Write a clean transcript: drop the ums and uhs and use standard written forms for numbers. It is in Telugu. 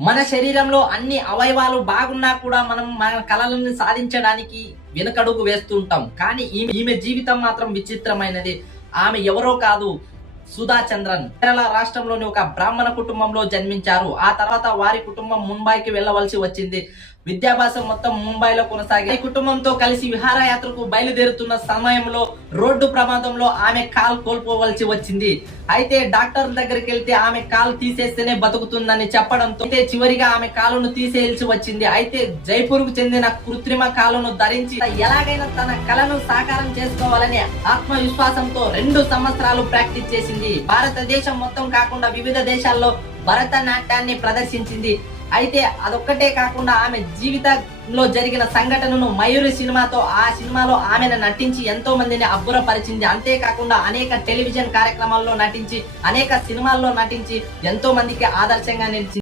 మన శరీరంలో అన్ని అవయవాలు బాగున్నా కూడా మనం మన కలలను సాధించడానికి వెనుకడుగు వేస్తూ ఉంటాం. కానీ ఈమె జీవితం మాత్రం విచిత్రమైనది. ఆమె ఎవరో కాదు, సుధా చంద్రన్. కేరళ రాష్ట్రంలోని ఒక బ్రాహ్మణ కుటుంబంలో జన్మించారు. ఆ తర్వాత వారి కుటుంబం ముంబైకి వెళ్ళవలసి వచ్చింది. విద్యాభ్యాసం మొత్తం ముంబైలో కొనసాగి ఈ కుటుంబంతో కలిసి విహారయాత్రకు బయలుదేరుతున్న సమయంలో రోడ్డు ప్రమాదంలో ఆమె కాల్ కోల్పోవలసి వచ్చింది. అయితే డాక్టర్ దగ్గరికి వెళ్తే ఆమె కాల్ తీసేస్తేనే బతుకుతుందని చెప్పడంతో అయితే చివరిగా ఆమె కాలును తీసేయాల్సి వచ్చింది. అయితే జైపూర్ కు చెందిన కృత్రిమ కాలును ధరించి ఎలాగైనా తన కలను సాకారం చేసుకోవాలని ఆత్మవిశ్వాసంతో 2 సంవత్సరాలు ప్రాక్టీస్ చేసింది. భారతదేశం మొత్తం కాకుండా వివిధ దేశాల్లో భరతనాట్యాన్ని ప్రదర్శించింది. అయితే అదొక్కటే కాకుండా ఆమె జీవితంలో జరిగిన సంఘటనను మయూరి సినిమాతో ఆ సినిమాలో ఆమెను నటించి ఎంతో మందిని అబ్బురపరిచింది. అంతేకాకుండా అనేక టెలివిజన్ కార్యక్రమాల్లో నటించి అనేక సినిమాల్లో నటించి ఎంతో మందికి ఆదర్శంగా నిలిచింది.